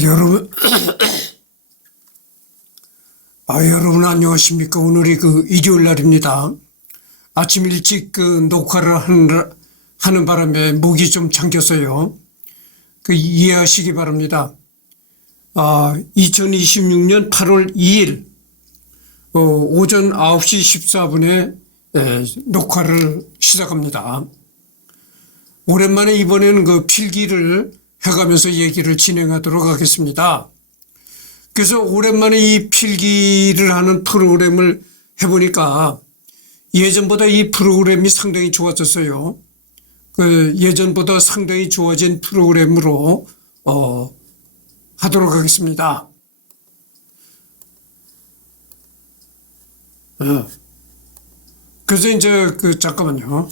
여러분, 여러분 안녕하십니까? 오늘이 일요일 날입니다. 아침 일찍 녹화를 하는 바람에 목이 좀 잠겼어요. 이해하시기 바랍니다. 2026년 8월 2일, 오전 9시 14분에 녹화를 시작합니다. 오랜만에 이번에는 필기를 해가면서 얘기를 진행하도록 하겠습니다. 그래서 오랜만에 이 필기를 하는 프로그램을 해보니까 예전보다 이 프로그램이 상당히 좋아졌어요. 예전보다 상당히 좋아진 프로그램으로 하도록 하겠습니다. 그래서 이제 잠깐만요.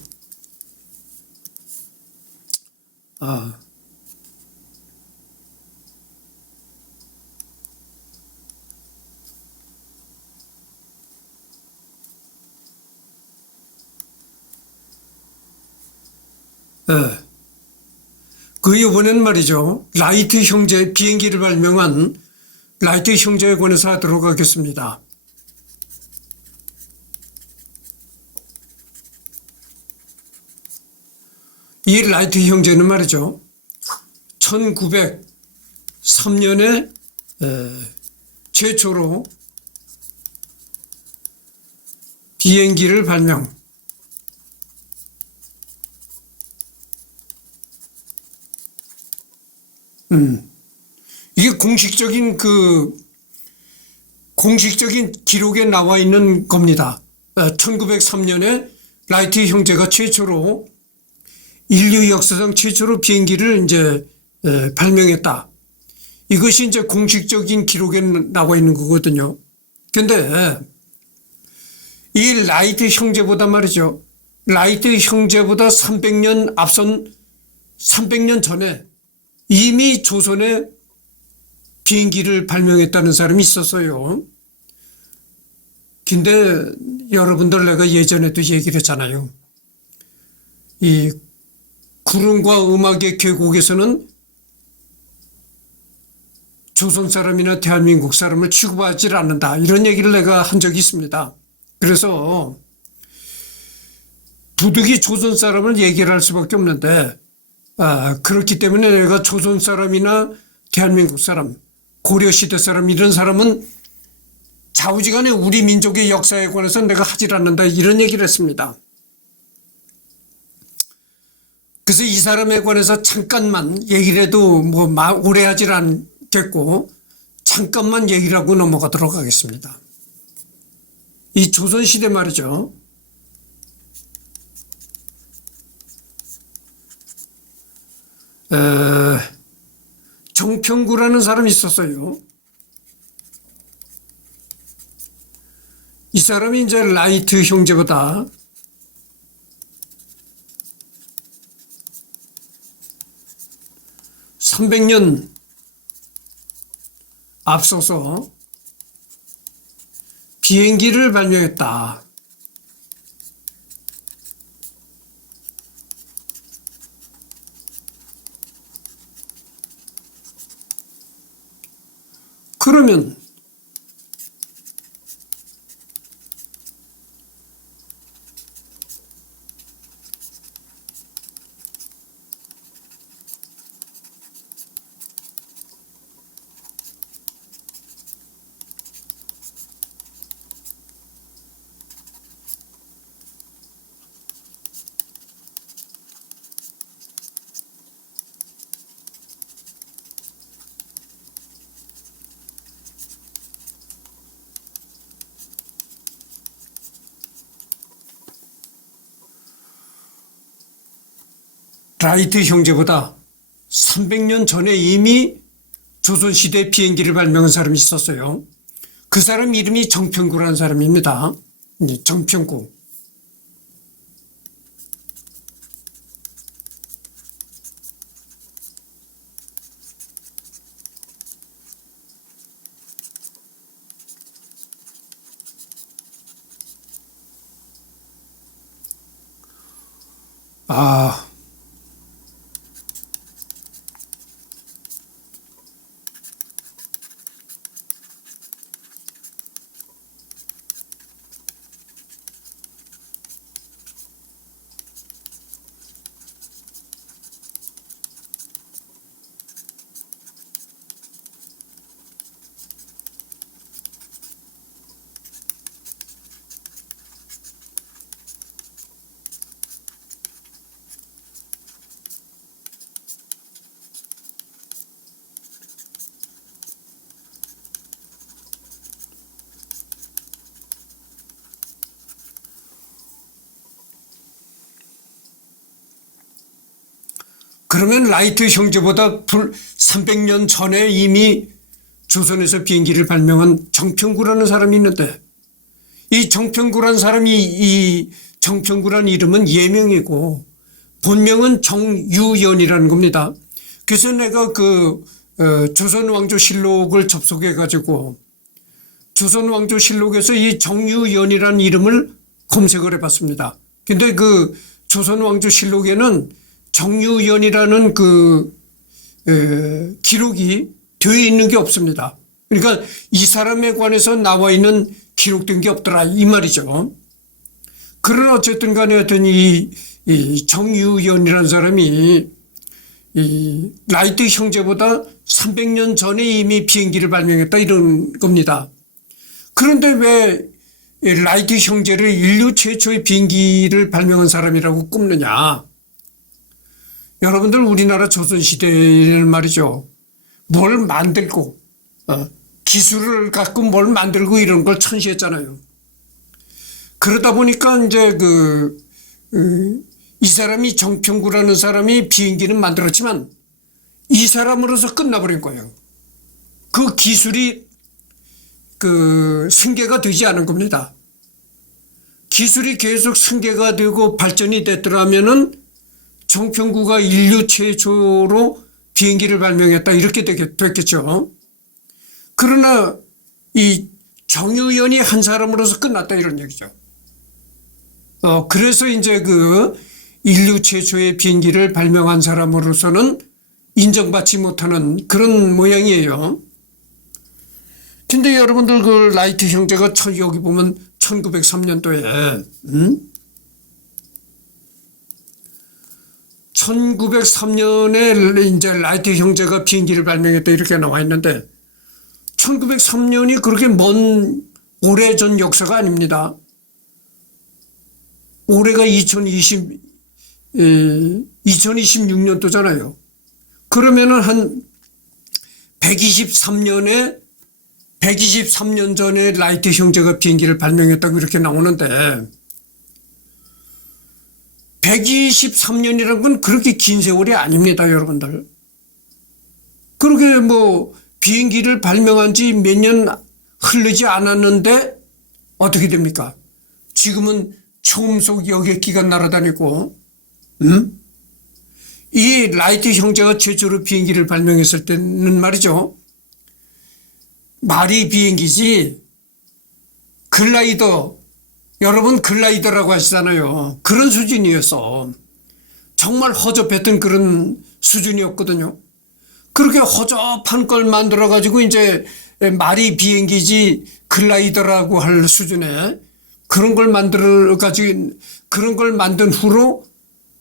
이번엔 말이죠. 라이트 형제, 비행기를 발명한 라이트 형제에 관해서 하도록 하겠습니다. 이 라이트 형제는 말이죠. 1903년에 최초로 비행기를 발명. 이게 공식적인 기록에 나와 있는 겁니다. 1903년에 라이트 형제가 최초로 인류 역사상 최초로 비행기를 이제 발명했다. 이것이 이제 공식적인 기록에 나와 있는 거거든요. 근데 이 라이트 형제보다 말이죠. 라이트 형제보다 300년 앞선 300년 전에 이미 조선에 비행기를 발명했다는 사람이 있었어요. 근데 여러분들 내가 예전에도 얘기를 했잖아요. 이 구름과 음악의 계곡에서는 조선 사람이나 대한민국 사람을 취급하지 않는다. 이런 얘기를 내가 한 적이 있습니다. 그래서 부득이 조선 사람을 얘기를 할 수밖에 없는데 그렇기 때문에 내가 조선 사람이나 대한민국 사람, 고려시대 사람 이런 사람은 좌우지간에 우리 민족의 역사에 관해서 내가 하질 않는다 이런 얘기를 했습니다. 그래서 이 사람에 관해서 잠깐만 얘기를 해도 오래 하질 않겠고 잠깐만 얘기를 하고 넘어가도록 하겠습니다. 이 조선시대 말이죠. 정평구라는 사람이 있었어요. 이 사람이 이제 라이트 형제보다 (300년) 앞서서 비행기를 발명했다. 그러면 라이트 형제보다 300년 전에 이미 조선시대 비행기를 발명한 사람이 있었어요. 그 사람 이름이 정평구라는 사람입니다. 정평구. 그러면 라이트 형제보다 300년 전에 이미 조선에서 비행기를 발명한 정평구라는 사람이 있는데, 이 정평구라는 사람이, 이 정평구라는 이름은 예명이고 본명은 정유연이라는 겁니다. 그래서 내가 조선왕조실록을 접속해 가지고 조선왕조실록에서 이 정유연이라는 이름을 검색을 해봤습니다. 근데 그 조선왕조실록에는 정유연이라는 기록이 되어 있는 게 없습니다. 그러니까 이 사람에 관해서 나와 있는 기록된 게 없더라 이 말이죠. 그러나 어쨌든 간에 하여튼 이 정유연이라는 사람이 이 라이트 형제보다 300년 전에 이미 비행기를 발명했다 이런 겁니다. 그런데 왜 라이트 형제를 인류 최초의 비행기를 발명한 사람이라고 꼽느냐. 여러분들 우리나라 조선시대에는 말이죠. 뭘 만들고 기술을 갖고 뭘 만들고 이런 걸 천시했잖아요. 그러다 보니까 이제 이 사람이 정평구라는 사람이 비행기는 만들었지만 이 사람으로서 끝나버린 거예요. 그 기술이 승계가 되지 않은 겁니다. 기술이 계속 승계가 되고 발전이 됐더라면은 정평구가 인류 최초로 비행기를 발명했다 이렇게 됐겠죠. 그러나 이 정유연이 한 사람으로서 끝났다 이런 얘기죠. 그래서 이제 인류 최초의 비행기를 발명한 사람으로서는 인정받지 못하는 그런 모양이에요. 근데 여러분들 라이트 형제가 여기 보면 1903년도에 1903년에 이제 라이트 형제가 비행기를 발명했다 이렇게 나와 있는데 1903년이 그렇게 먼 오래전 역사가 아닙니다. 올해가 2026년도잖아요. 그러면은 한 123년 전에 라이트 형제가 비행기를 발명했다고 이렇게 나오는데 123년이라는 건 그렇게 긴 세월이 아닙니다, 여러분들. 그렇게 비행기를 발명한 지 몇 년 흐르지 않았는데 어떻게 됩니까? 지금은 초음속 여객기가 날아다니고, 이 라이트 형제가 최초로 비행기를 발명했을 때는 말이죠. 말이 비행기지, 글라이더, 여러분 글라이더라고 하시잖아요. 그런 수준이었어. 정말 허접했던 그런 수준이었거든요. 그렇게 허접한 걸 만들어가지고 이제 말이 비행기지 글라이더라고 할 수준의 그런 걸 만들어가지고 그런 걸 만든 후로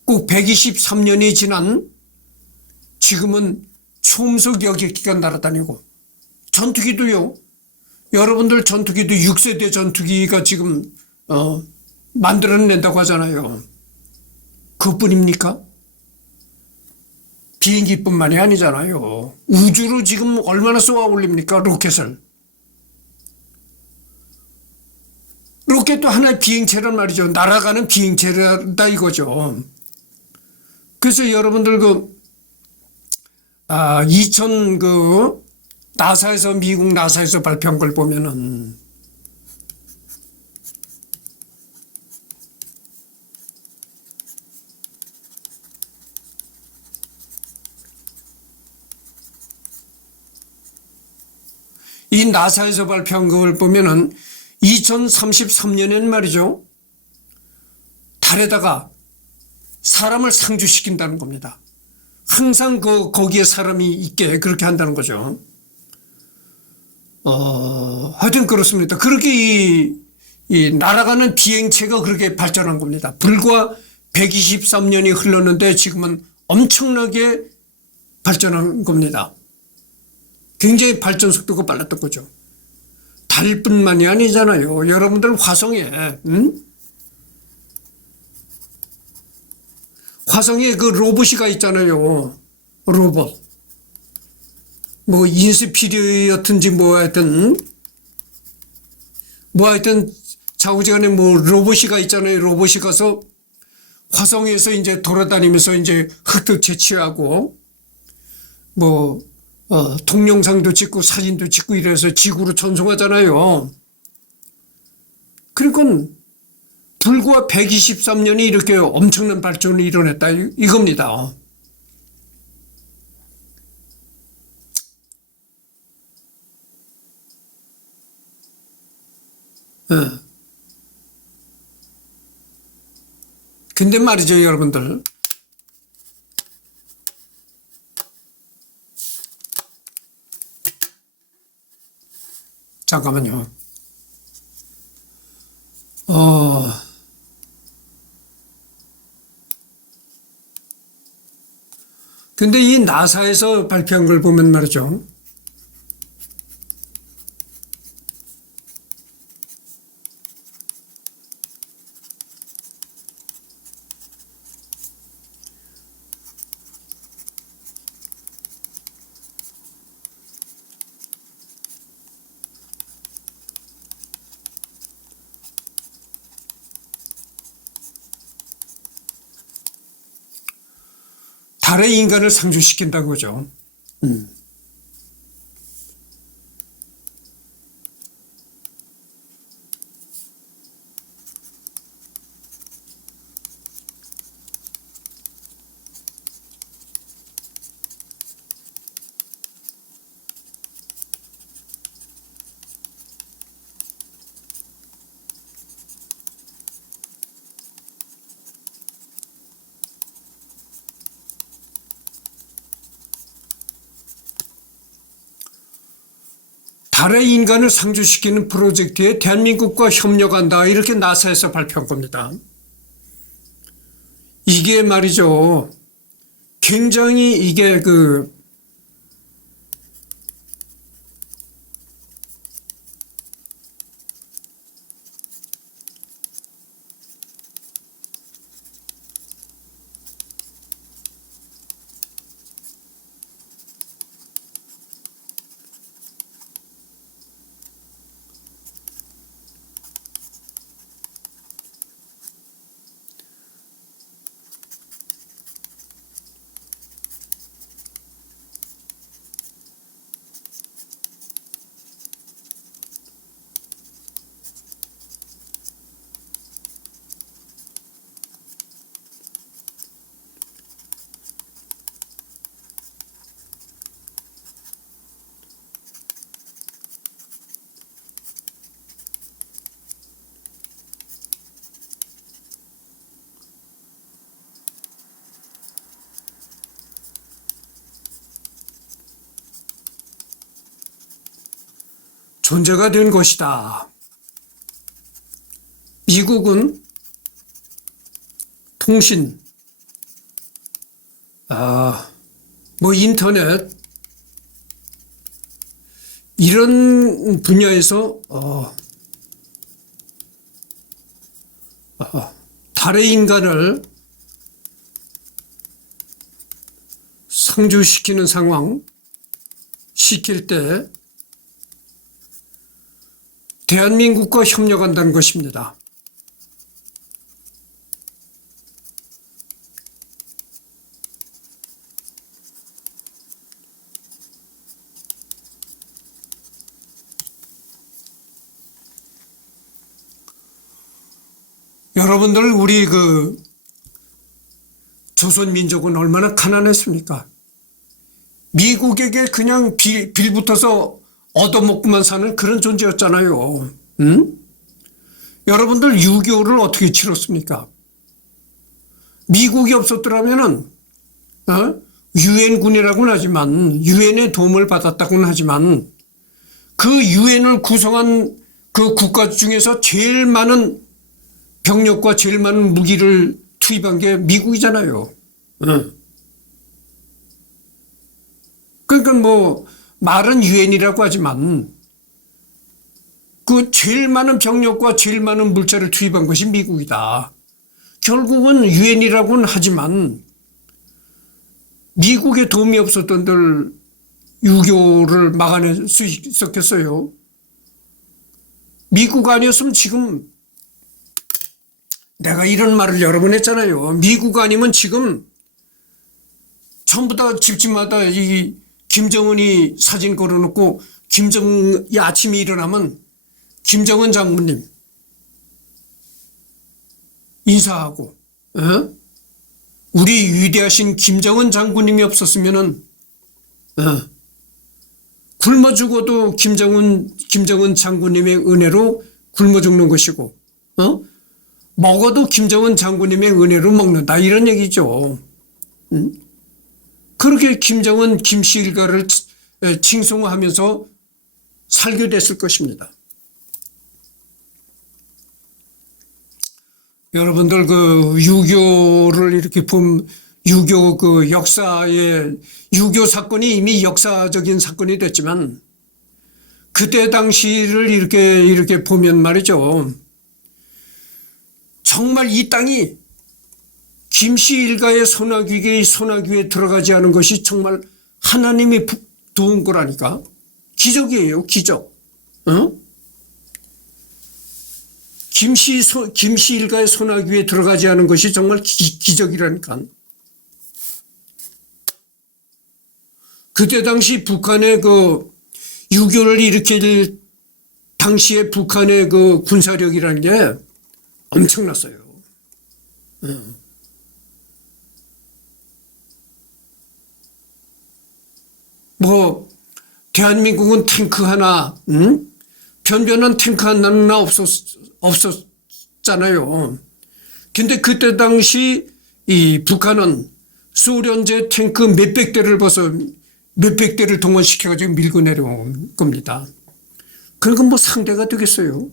꼭 123년이 지난 지금은 초음속 여객기가 날아다니고 전투기도요. 여러분들 전투기도 6세대 전투기가 지금 만들어낸다고 하잖아요. 그것뿐입니까? 비행기뿐만이 아니잖아요. 우주로 지금 얼마나 쏘아 올립니까? 로켓을. 로켓도 하나의 비행체란 말이죠. 날아가는 비행체다 이거죠. 그래서 여러분들 미국 나사에서 발표한 걸 보면은 이 나사에서 발표한 걸 보면은 2033년에는 말이죠. 달에다가 사람을 상주시킨다는 겁니다. 항상 거기에 사람이 있게 그렇게 한다는 거죠. 하여튼 그렇습니다. 그렇게 이 날아가는 비행체가 그렇게 발전한 겁니다. 불과 123년이 흘렀는데 지금은 엄청나게 발전한 겁니다. 굉장히 발전 속도가 빨랐던 거죠. 달뿐만이 아니잖아요. 여러분들 화성에, 화성에 로봇이가 있잖아요. 로봇. 인스피리였든지 하여튼 좌우지간에 로봇이가 있잖아요. 로봇이 가서 화성에서 이제 돌아다니면서 이제 흙도 채취하고 뭐 동영상도 찍고 사진도 찍고 이래서 지구로 전송하잖아요. 그러니까 불과 123년이 이렇게 엄청난 발전을 이뤄냈다 이겁니다. 근데 말이죠, 여러분들. 잠깐만요. 근데 이 나사에서 발표한 걸 보면 말이죠. 달에 인간을 상주시킨다고 그러죠. 달에 인간을 상주시키는 프로젝트에 대한민국과 협력한다. 이렇게 나사에서 발표한 겁니다. 이게 말이죠. 굉장히 이게 존재가 된 것이다. 미국은 통신, 뭐 인터넷 이런 분야에서 달의 인간을 상주시키는 상황 시킬 때 대한민국과 협력한다는 것입니다. 여러분들 우리 조선민족은 얼마나 가난했습니까? 미국에게 그냥 빌붙어서 얻어먹고만 사는 그런 존재였잖아요. 여러분들 6.25를 어떻게 치렀습니까? 미국이 없었더라면은 유엔군이라고는 하지만 유엔의 도움을 받았다고는 하지만 그 유엔을 구성한 그 국가 중에서 제일 많은 병력과 제일 많은 무기를 투입한 게 미국이잖아요. 그러니까 뭐 말은 유엔이라고 하지만 그 제일 많은 병력과 제일 많은 물자를 투입한 것이 미국이다. 결국은 유엔이라고는 하지만 미국의 도움이 없었던들 6.25를 막아낼 수 있었겠어요? 미국 아니었으면 지금 내가 이런 말을 여러 번 했잖아요. 미국 아니면 지금 전부 다 집집마다 이 김정은이 사진 걸어놓고 김정은이 아침에 일어나면 김정은 장군님 인사하고, 어? 우리 위대하신 김정은 장군님이 없었으면은, 굶어 죽어도 김정은 장군님의 은혜로 굶어 죽는 것이고, 먹어도 김정은 장군님의 은혜로 먹는다. 이런 얘기죠. 그렇게 김정은, 김씨 일가를 칭송하면서 살게 됐을 것입니다. 여러분들 그 유교를 이렇게 보면 유교 그 역사에 유교 사건이 이미 역사적인 사건이 됐지만 그때 당시를 이렇게 보면 말이죠. 정말 이 땅이 김씨 일가의 소나귀에 들어가지 않은 것이 정말 하나님이 도운 거라니까. 기적이에요, 기적. 김씨 일가의 소나귀에 들어가지 않은 것이 정말 기적이라니까. 그때 당시 북한의 그 유교를 일으킬 당시의 북한의 그 군사력이라는 게 엄청났어요. 뭐 대한민국은 탱크 하나, 변변한 탱크 하나 없었잖아요. 근데 그때 당시 이 북한은 소련제 탱크 몇백 대를 동원시켜가지고 밀고 내려온 겁니다. 그러니까 뭐 상대가 되겠어요.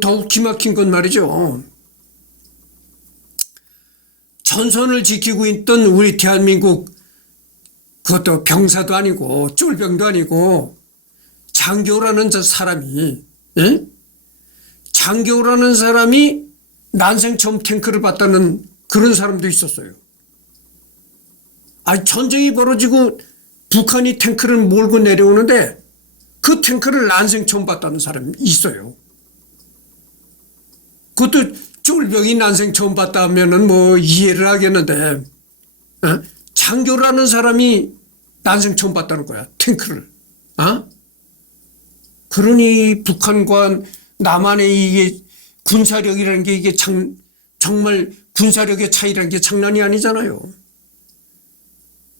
더욱 기막힌 건 말이죠. 전선을 지키고 있던 우리 대한민국, 그것도 병사도 아니고 쫄병도 아니고 장교라는 사람이, 예? 장교라는 사람이 난생 처음 탱크를 봤다는 그런 사람도 있었어요. 전쟁이 벌어지고 북한이 탱크를 몰고 내려오는데 그 탱크를 난생 처음 봤다는 사람이 있어요. 그것도 쫄병이 난생 처음 봤다 하면은 뭐 이해를 하겠는데, 장교라는 사람이 난생 처음 봤다는 거야, 탱크를. 그러니 북한과 남한의 이게 군사력이라는 게 이게 정말 군사력의 차이라는 게 장난이 아니잖아요.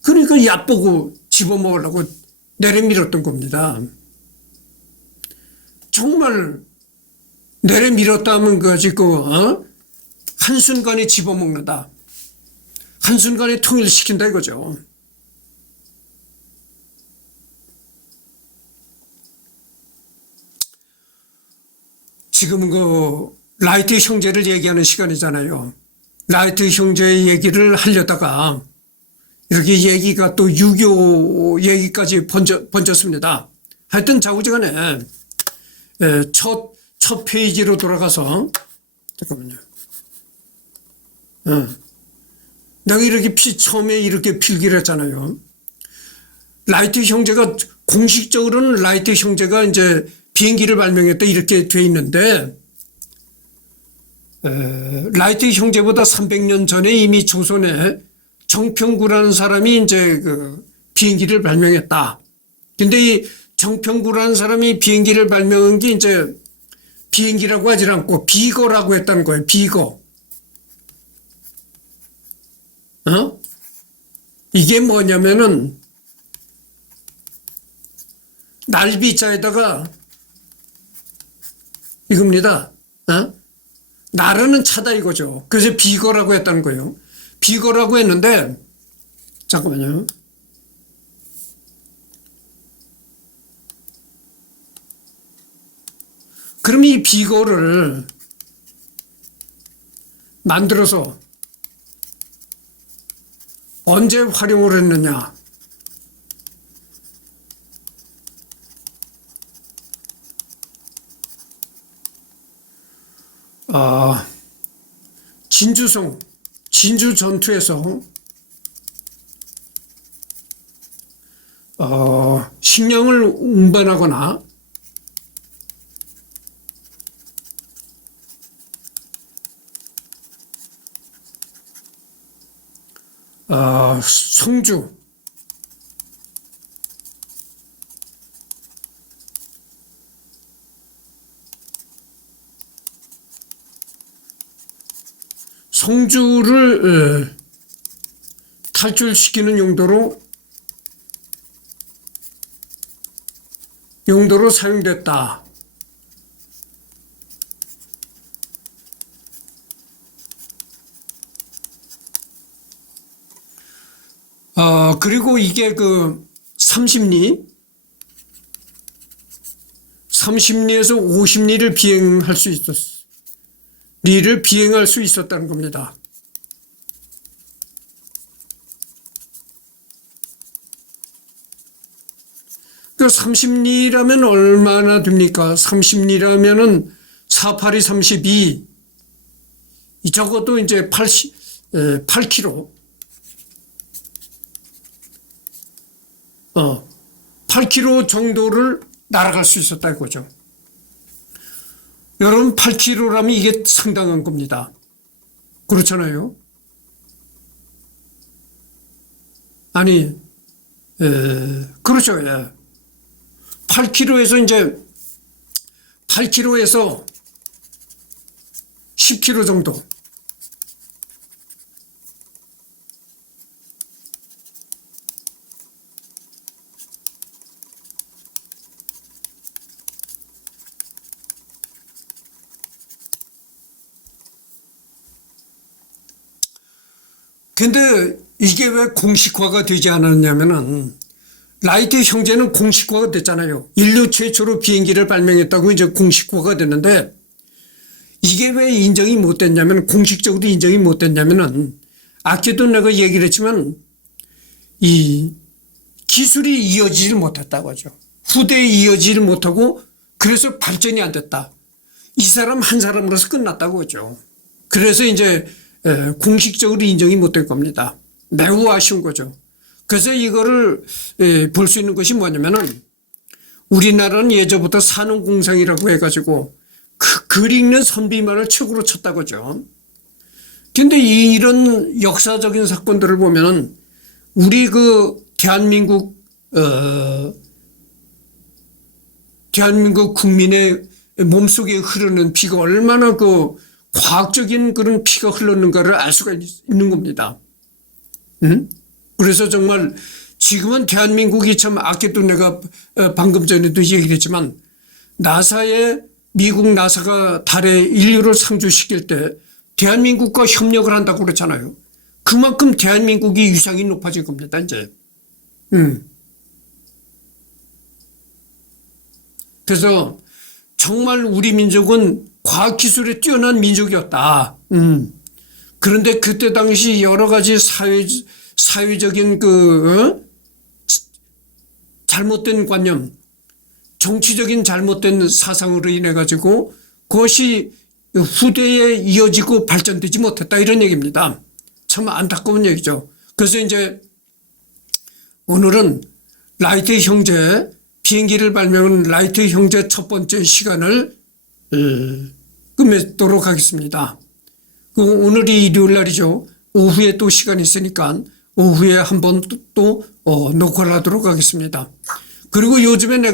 그러니까 얕보고 집어먹으려고 내려밀었던 겁니다. 정말 내려밀었다면 한순간에 집어먹는다. 한순간에 통일시킨다 이거죠. 지금은 그 라이트 형제를 얘기하는 시간이잖아요. 라이트 형제의 얘기를 하려다가 이렇게 얘기가 또 유교 얘기까지 번졌습니다. 하여튼 좌우지간에 첫 페이지로 돌아가서 잠깐만요. 내가 이렇게 처음에 이렇게 필기를 했잖아요. 라이트 형제가 공식적으로는 라이트 형제가 이제 비행기를 발명했다 이렇게 돼 있는데 라이트 형제보다 300년 전에 이미 조선에 정평구라는 사람이 이제 그 비행기를 발명했다. 근데 이 정평구라는 사람이 비행기를 발명한 게 이제 비행기라고 하지 않고 비거라고 했다는 거예요. 비거. 이게 뭐냐면은 날비자에다가 이겁니다. 나르는 차다 이거죠. 그래서 비거라고 했다는 거예요. 비거라고 했는데 잠깐만요. 그럼 이 비거를 만들어서 언제 활용을 했느냐? 진주 전투에서 식량을 운반하거나 성주, 성주를 탈출시키는 용도로 사용됐다. 그리고 이게 그 30리에서 50리를 비행할 수 있었다는 겁니다. 그 30리라면 얼마나 됩니까? 30리라면은 4, 8이 32, 적어도 이제 8km. 8km 정도를 날아갈 수 있었다 이거죠. 여러분 8km라면 이게 상당한 겁니다. 그렇잖아요. 아니, 그렇죠. 예. 8km에서 10km 정도. 근데 이게 왜 공식화가 되지 않았냐면은 라이트 형제는 공식화가 됐잖아요. 인류 최초로 비행기를 발명했다고 이제 공식화가 됐는데 이게 왜 인정이 못 됐냐면 공식적으로 인정이 못 됐냐면은 아까도 내가 얘기를 했지만 이 기술이 이어지질 못했다고 하죠. 후대에 이어지질 못하고 그래서 발전이 안 됐다. 이 사람 한 사람으로서 끝났다고 하죠. 그래서 이제 공식적으로 인정이 못 될 겁니다. 매우 아쉬운 거죠. 그래서 이거를 볼 수 있는 것이 뭐냐면은 우리나라는 예전부터 산업공상이라고 해가지고 글 읽는 선비말을 최고로 쳤다고 하죠. 근데 이런 역사적인 사건들을 보면은 우리 그 대한민국 국민의 몸속에 흐르는 피가 얼마나 그 과학적인 그런 피가 흘렀는가를 알 수가 있는 겁니다. 그래서 정말 지금은 대한민국이 참 아까도 내가 방금 전에도 얘기를 했지만 미국 나사가 달에 인류를 상주시킬 때 대한민국과 협력을 한다고 그랬잖아요. 그만큼 대한민국이 위상이 높아질 겁니다, 이제. 그래서 정말 우리 민족은 과학기술에 뛰어난 민족이었다. 그런데 그때 당시 여러 가지 사회적인 잘못된 관념, 정치적인 잘못된 사상으로 인해 가지고 그것이 후대에 이어지고 발전되지 못했다 이런 얘기입니다. 참 안타까운 얘기죠. 그래서 이제 오늘은 라이트 형제 비행기를 발명한 라이트 형제 첫 번째 시간을 끝맺도록 하겠습니다. 오늘이 일요일 날이죠. 오후에 또 시간이 있으니까 오후에 한번 또 녹화를 하도록 하겠습니다. 그리고 요즘에 내가